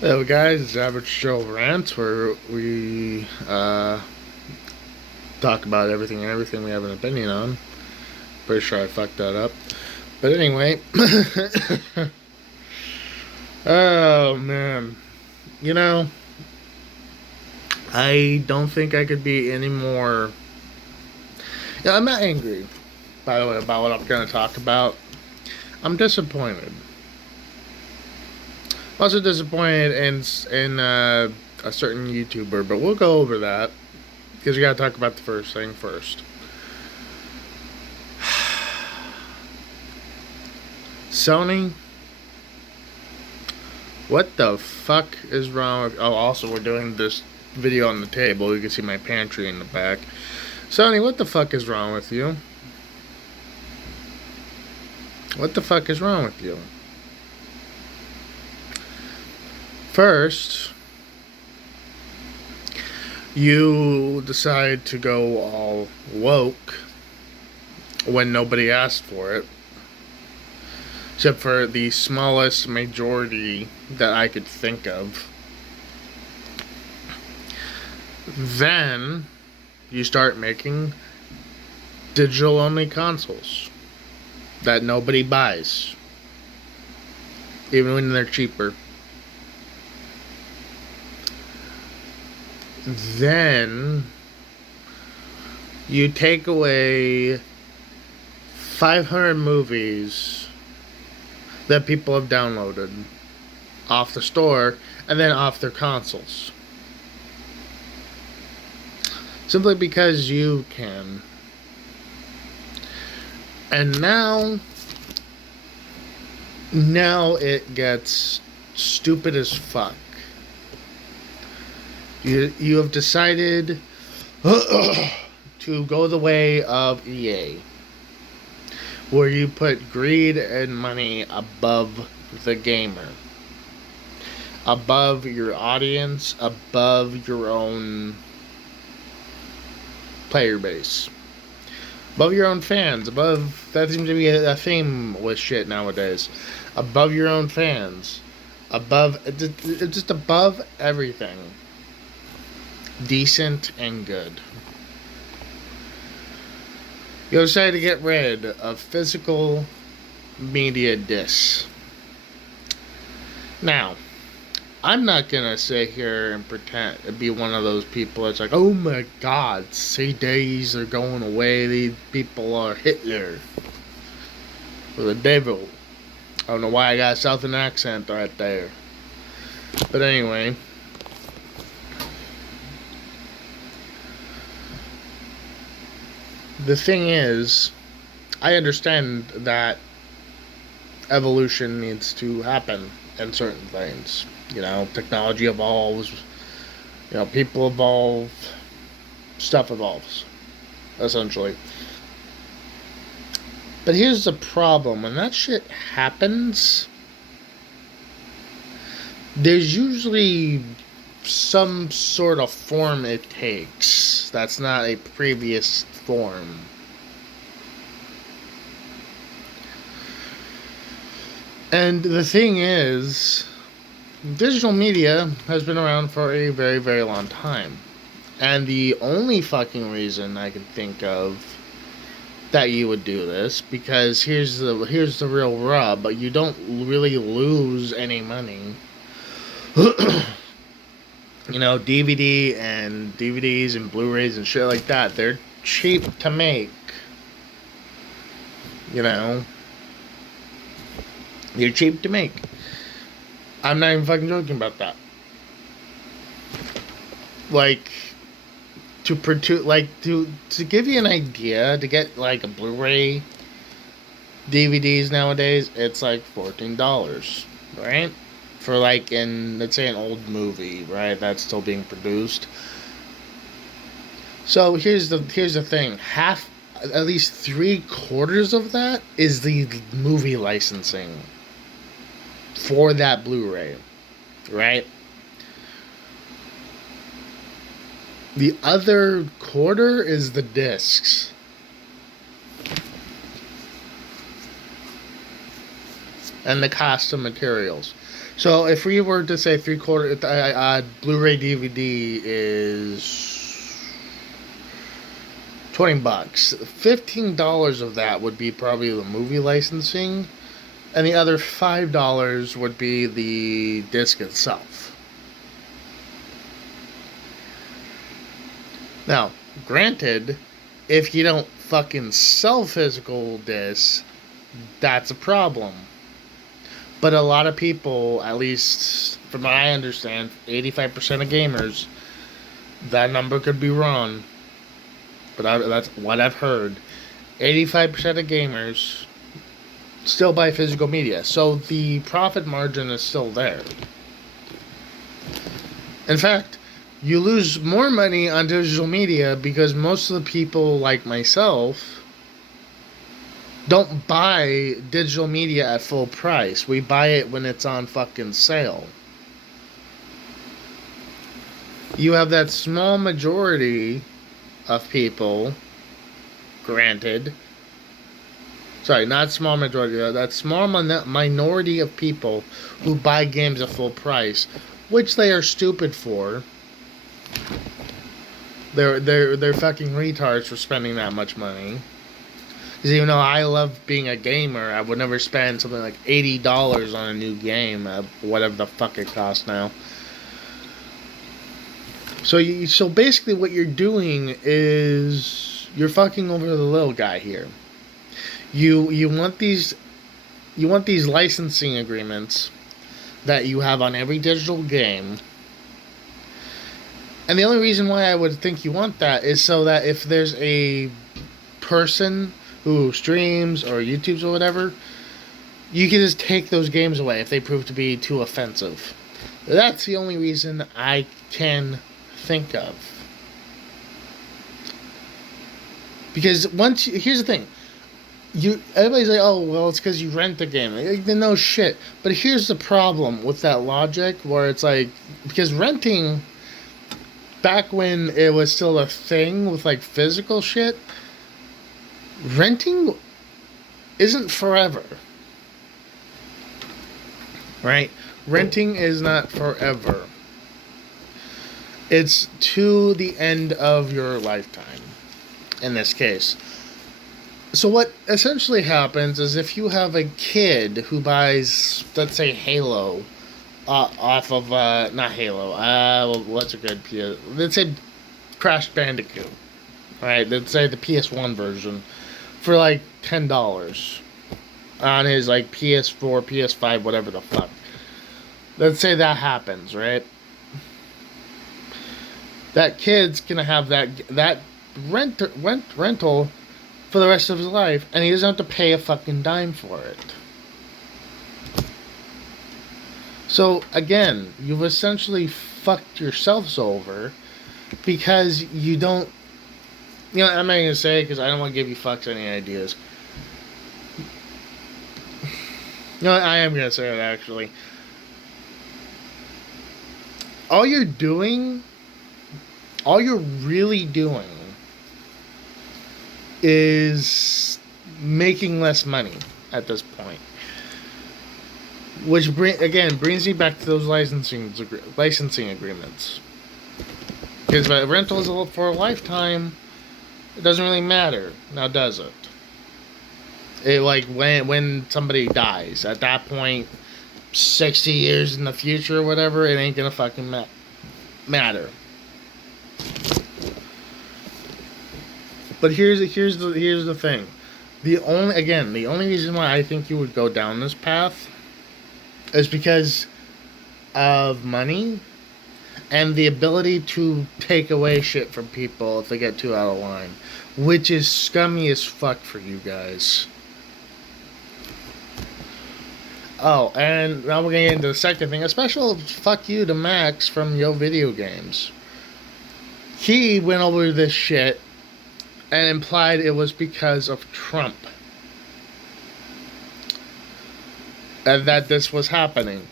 Hello guys, it's Average Joe Rants, where we talk about everything and everything we have an opinion on. Pretty sure I fucked that up. But anyway, oh man. You know, I don't think I could be any more... Yeah, I'm not angry, by the way, about what I'm going to talk about. I'm disappointed. I'm also disappointed in a certain YouTuber, but we'll go over that. Because we gotta talk about the first thing first. Sony, what the fuck is wrong with... Oh, also we're doing this video on the table. You can see my pantry in the back. Sony, what the fuck is wrong with you? What the fuck is wrong with you? First, you decide to go all woke when nobody asked for it. Except for the smallest majority that I could think of. Then, you start making digital-only consoles that nobody buys. Even when they're cheaper. Then, you take away 500 movies that people have downloaded off the store and then off their consoles. Simply because you can. And now it gets stupid as fuck. You have decided to go the way of EA, where you put greed and money above the gamer, above your audience, above your own player base, above your own fans, above... That seems to be a theme with shit nowadays. Above your own fans, above... just above everything decent and good. You decided to get rid of physical media discs. Now, I'm not gonna sit here and pretend to be one of those people that's like, oh my god, CDs are going away, these people are Hitler or the devil. I don't know why I got a southern accent right there. But anyway, the thing is, I understand that evolution needs to happen in certain things. You know, technology evolves, you know, people evolve, stuff evolves, essentially. But here's the problem. When that shit happens, there's usually some sort of form it takes that's not a previous form. And the thing is, digital media has been around for a very, very long time. And the only fucking reason I can think of that you would do this, because here's the real rub, you don't really lose any money. You know, DVDs and Blu-rays and shit like that, they're cheap to make. You know? They're cheap to make. I'm not even fucking joking about that. Like, to give you an idea, to get like a Blu-ray DVDs nowadays, it's like $14, right? For like let's say an old movie, right? That's still being produced. So here's the thing. At least 3/4 of that is the movie licensing for that Blu-ray, right? The other quarter is the discs. And the cost of materials. So if we were to say Blu-ray DVD is $20. $15 of that would be probably the movie licensing, and the other $5 would be the disc itself. Now, granted, if you don't fucking sell physical discs, that's a problem. But a lot of people, at least from what I understand, 85% of gamers, that number could be wrong, but that's what I've heard. 85% of gamers still buy physical media, so the profit margin is still there. In fact, you lose more money on digital media because most of the people like myself don't buy digital media at full price. We buy it when it's on fucking sale. You have that small majority of people, granted, sorry, not small majority, that small minority of people who buy games at full price, which they are stupid for. They're fucking retards for spending that much money. Because even though I love being a gamer, I would never spend something like $80 on a new game, whatever the fuck it costs now. So basically what you're doing is you're fucking over the little guy here. You want these licensing agreements that you have on every digital game. And the only reason why I would think you want that is so that if there's a person who streams or YouTubes or whatever, you can just take those games away if they prove to be too offensive. That's the only reason I can think of. Because here's the thing. Everybody's like, oh, well, it's because you rent the game. Like, no shit. But here's the problem with that logic, where it's like, because renting, back when it was still a thing with like physical shit, renting isn't forever. Right? Renting is not forever. It's to the end of your lifetime, in this case. So what essentially happens is if you have a kid who buys, let's say, Halo, off of, not Halo, what's a good PS, let's say Crash Bandicoot, right? Let's say the PS1 version, for like $10 on his like PS4, PS5, whatever the fuck. Let's say that happens, right? That kid's gonna have that rental for the rest of his life, and he doesn't have to pay a fucking dime for it. So again, you've essentially fucked yourselves over because you don't. You know, I'm not gonna say it because I don't want to give you fucks any ideas. You know, I am gonna say it actually. All you're really doing is making less money at this point. Which brings me back to those licensing agreements. Because if a rental is for a lifetime, it doesn't really matter. Now, does it? It like when somebody dies, at that point, 60 years in the future or whatever, it ain't gonna fucking matter. But here's the thing. The only reason why I think you would go down this path is because of money and the ability to take away shit from people if they get too out of line, which is scummy as fuck for you guys. Oh, and now we're gonna get into the second thing. A special fuck you to Max from YoVideogames. He went over this shit and implied it was because of Trump that this was happening.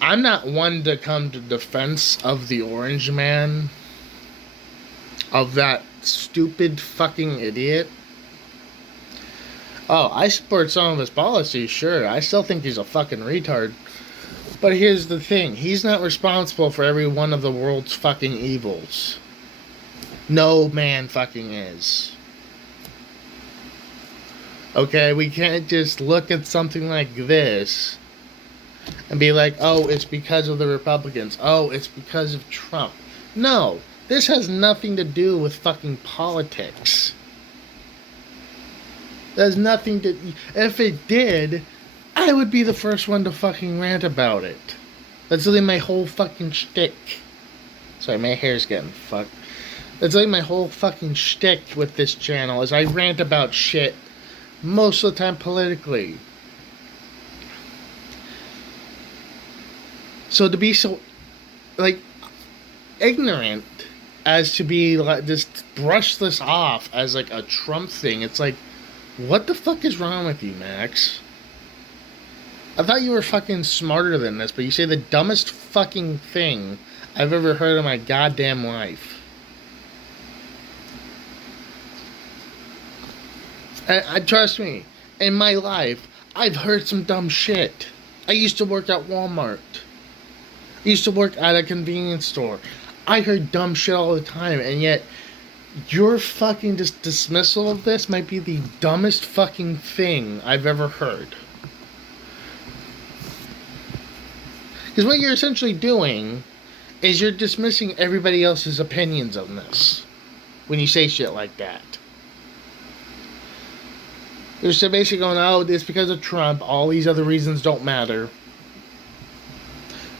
I'm not one to come to defense of the orange man, of that stupid fucking idiot. Oh, I support some of his policies, sure. I still think he's a fucking retard. But here's the thing. He's not responsible for every one of the world's fucking evils. No man fucking is. Okay, we can't just look at something like this and be like, oh, it's because of the Republicans. Oh, it's because of Trump. No, this has nothing to do with fucking politics. There's nothing to... If it did, I would be the first one to fucking rant about it. That's really my whole fucking shtick. Sorry, my hair's getting fucked. That's like my whole fucking shtick with this channel, is I rant about shit most of the time politically. So to be so, like, ignorant as to be, like, just brush this off as, like, a Trump thing, it's like, what the fuck is wrong with you, Max? I thought you were fucking smarter than this, but you say the dumbest fucking thing I've ever heard in my goddamn life. And trust me, in my life, I've heard some dumb shit. I used to work at Walmart. I used to work at a convenience store. I heard dumb shit all the time, and yet your fucking dismissal of this might be the dumbest fucking thing I've ever heard. Because what you're essentially doing is you're dismissing everybody else's opinions on this when you say shit like that. You're so basically going, oh, it's because of Trump. All these other reasons don't matter.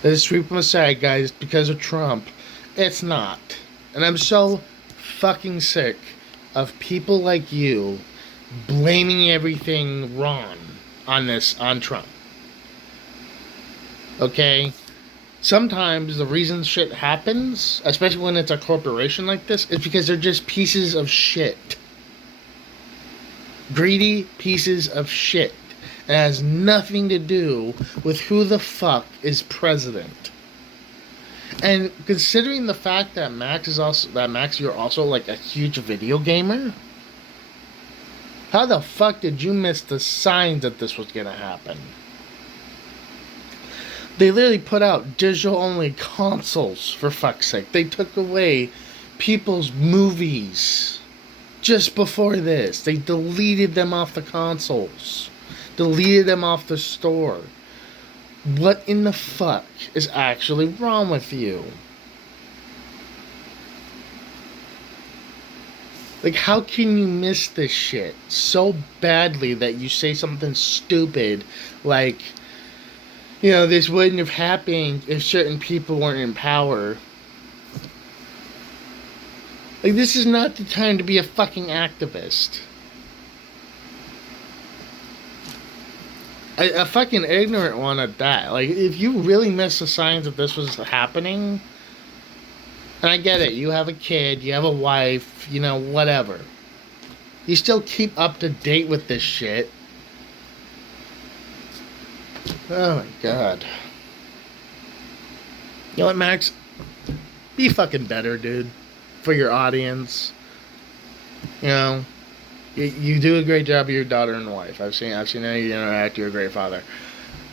Let's sweep them aside, guys, because of Trump. It's not. And I'm so fucking sick of people like you blaming everything wrong on Trump. Okay? Sometimes the reason shit happens, especially when it's a corporation like this, is because they're just pieces of shit. Greedy pieces of shit. It has nothing to do with who the fuck is president. And considering the fact that Max, you're also like a huge video gamer, how the fuck did you miss the signs that this was gonna happen? They literally put out digital-only consoles, for fuck's sake. They took away people's movies just before this. They deleted them off the consoles. Deleted them off the store. What in the fuck is actually wrong with you? Like, how can you miss this shit so badly that you say something stupid like, you know, this wouldn't have happened if certain people weren't in power? Like, this is not the time to be a fucking activist. A fucking ignorant one at that. Like, if you really missed the signs that this was happening, and I get it, you have a kid, you have a wife, you know, whatever. You still keep up to date with this shit. Oh my god. You know what, Max? Be fucking better, dude. For your audience. You know, you do a great job of your daughter and wife. I've seen how you interact. You're a great father.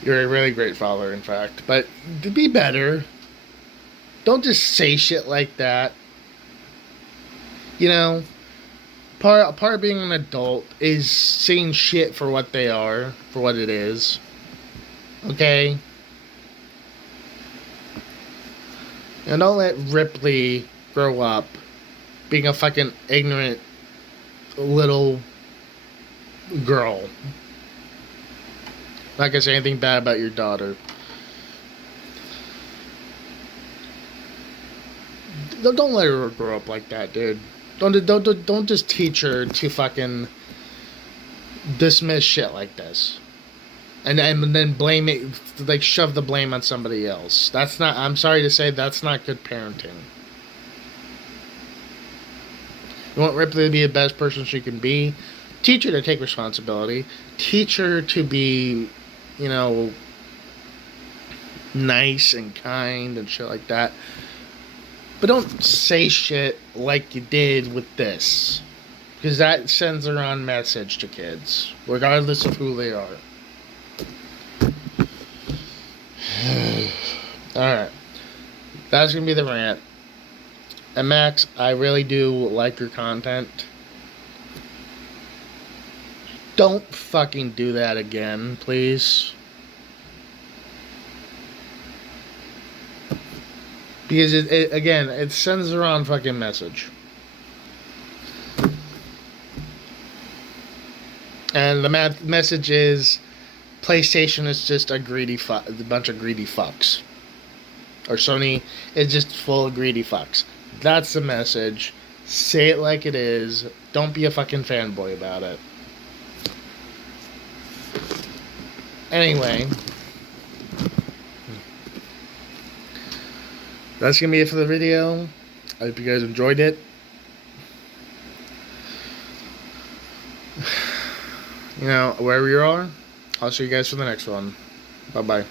You're a really great father, in fact. But to be better, don't just say shit like that. You know, part of being an adult is seeing shit for what they are, for what it is. Okay? And don't let Ripley grow up being a fucking ignorant little girl. Not gonna say anything bad about your daughter. Don't let her grow up like that, dude. Don't just teach her to fucking dismiss shit like this. And then blame it, like, shove the blame on somebody else. That's not, I'm sorry to say, that's not good parenting. You want Ripley to be the best person she can be? Teach her to take responsibility. Teach her to be, you know, nice and kind and shit like that. But don't say shit like you did with this. Because that sends the wrong message to kids, regardless of who they are. Alright. That's gonna be the rant. And Max, I really do like your content. Don't fucking do that again, please. Because again, it sends the wrong fucking message. And the message is PlayStation is just a bunch of greedy fucks. Or Sony is just full of greedy fucks. That's the message. Say it like it is. Don't be a fucking fanboy about it. Anyway, that's gonna be it for the video. I hope you guys enjoyed it. You know, wherever you are, I'll see you guys for the next one. Bye-bye.